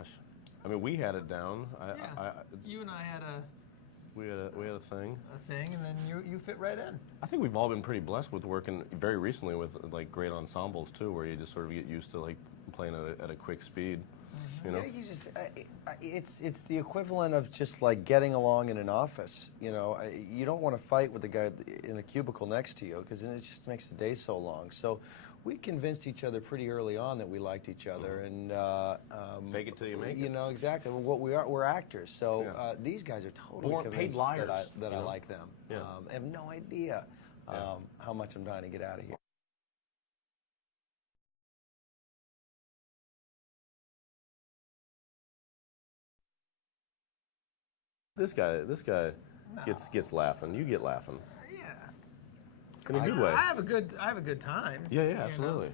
gosh, I mean, we had it down. You and I had We had a thing. and then you fit right in. I think we've all been pretty blessed with working very recently with like great ensembles too, where you just sort of get used to like playing at a quick speed. You know? Yeah, you just it's the equivalent of just like getting along in an office. You know, you don't want to fight with the guy in the cubicle next to you because then it just makes the day so long. So we convinced each other pretty early on that we liked each other, and fake it till you make it. You know exactly what we're actors. So these guys are totally convinced paid liars, that I like them. Yeah. I have no idea how much I'm trying to get out of here. This guy gets laughing. You get laughing Yeah. in a good way. I have a good time. Yeah, you know? absolutely.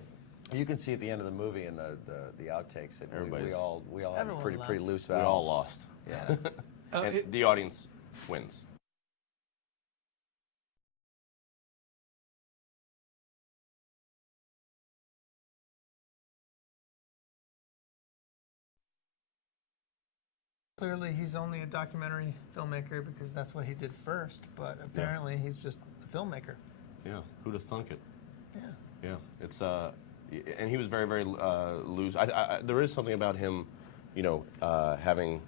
You can see at the end of the movie and the outtakes that we all had Everyone pretty laughed. loose We valve. all lost. Yeah. And the audience wins. Clearly, he's only a documentary filmmaker because that's what he did first. But apparently, he's just a filmmaker. Yeah, who'd have thunk it? Yeah. Yeah, it's and he was very, very loose. There is something about him, you know, having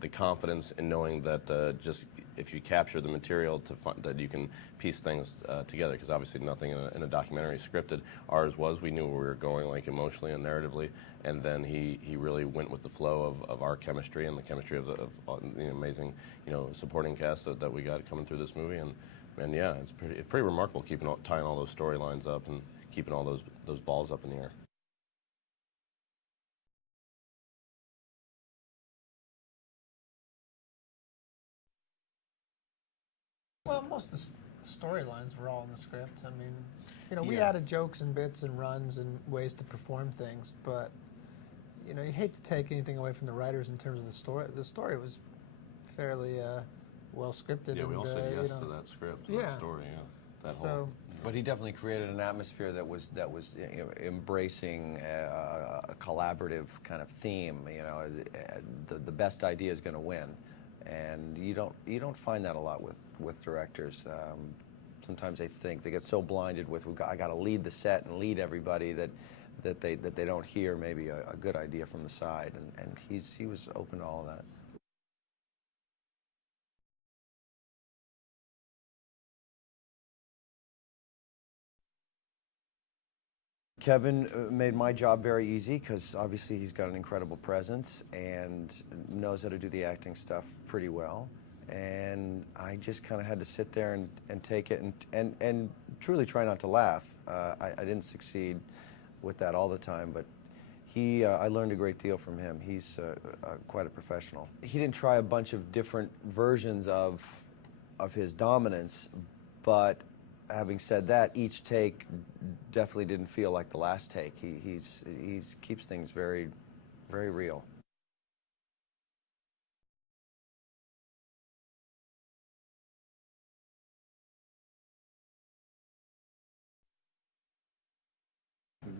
the confidence in knowing that just if you capture the material that you can piece things together. Because obviously, nothing in a documentary is scripted. Ours was. We knew where we were going, like emotionally and narratively. And then he really went with the flow of our chemistry and the chemistry of the amazing, you know, supporting cast that we got coming through this movie. And yeah, it's pretty remarkable tying all those storylines up and keeping all those balls up in the air. Well, most of the storylines were all in the script. I mean, you know, we added jokes and bits and runs and ways to perform things, but you know, you hate to take anything away from the writers in terms of the story. The story was fairly well scripted. Yeah, we all said yes you know, to that script, to that story. Yeah, But he definitely created an atmosphere that was you know, embracing a collaborative kind of theme. You know, the best idea is going to win, and you don't find that a lot with directors. Sometimes they get so blinded with I got to lead the set and lead everybody that they don't hear maybe a good idea from the side, and he was open to all of that. Kevin made my job very easy because obviously he's got an incredible presence and knows how to do the acting stuff pretty well. And I just kind of had to sit there and take it and truly try not to laugh. I didn't succeed with that all the time, but I learned a great deal from him. He's quite a professional. He didn't try a bunch of different versions of his dominance, but having said that, each take definitely didn't feel like the last take. He keeps things very, very real.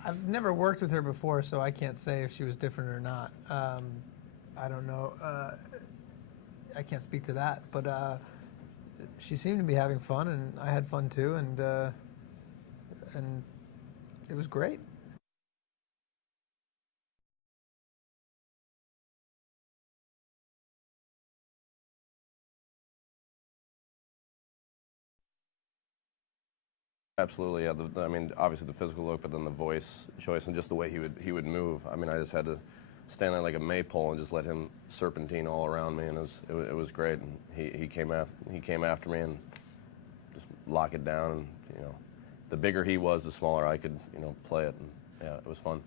I've never worked with her before, so I can't say if she was different or not. I don't know. I can't speak to that, but she seemed to be having fun, and I had fun too, and it was great. Absolutely, yeah. I mean, obviously the physical look, but then the voice choice and just the way he would move. I mean, I just had to stand there like a maypole and just let him serpentine all around me, and it was great. And he came after me and just lock it down. And you know, the bigger he was, the smaller I could play it. And yeah, it was fun.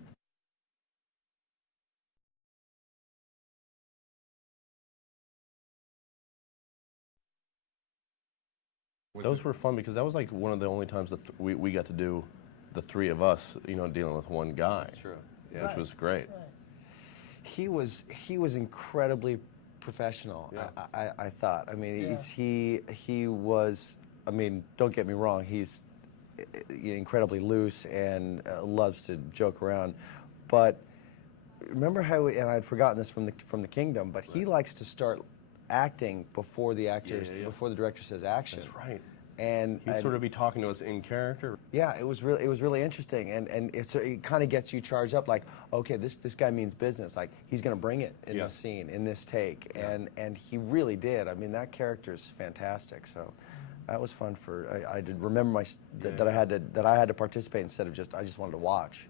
Those were fun because that was like one of the only times that we got to do the three of us, dealing with one guy. That's true. Yeah, which was great. Right. He was incredibly professional. Yeah. I thought. I mean, he was. I mean, don't get me wrong. He's incredibly loose and loves to joke around, but remember how, and I'd forgotten this from the Kingdom, but he likes to start acting before the actors, before the director says action. That's right. And He'd sort of be talking to us in character. yeah, it was really interesting, and it kind of gets you charged up. Like, okay, this guy means business. Like, he's going to bring it in this scene, in this take, and he really did. I mean, that character is fantastic. So that was fun I did remember that I had to participate instead of I just wanted to watch.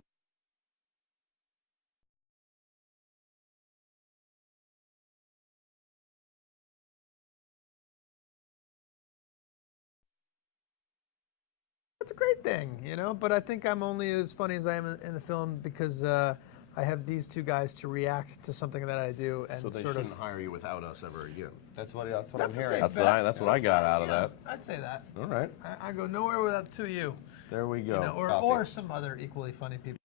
It's a great thing, you know, but I think I'm only as funny as I am in the film because I have these two guys to react to something that I do, and So they sort shouldn't of hire you without us ever again. That's what I'm That's hearing. a safe That's what I got out of that. I'd say that. All right. I go nowhere without the two of you. There we go. You know, or some other equally funny people.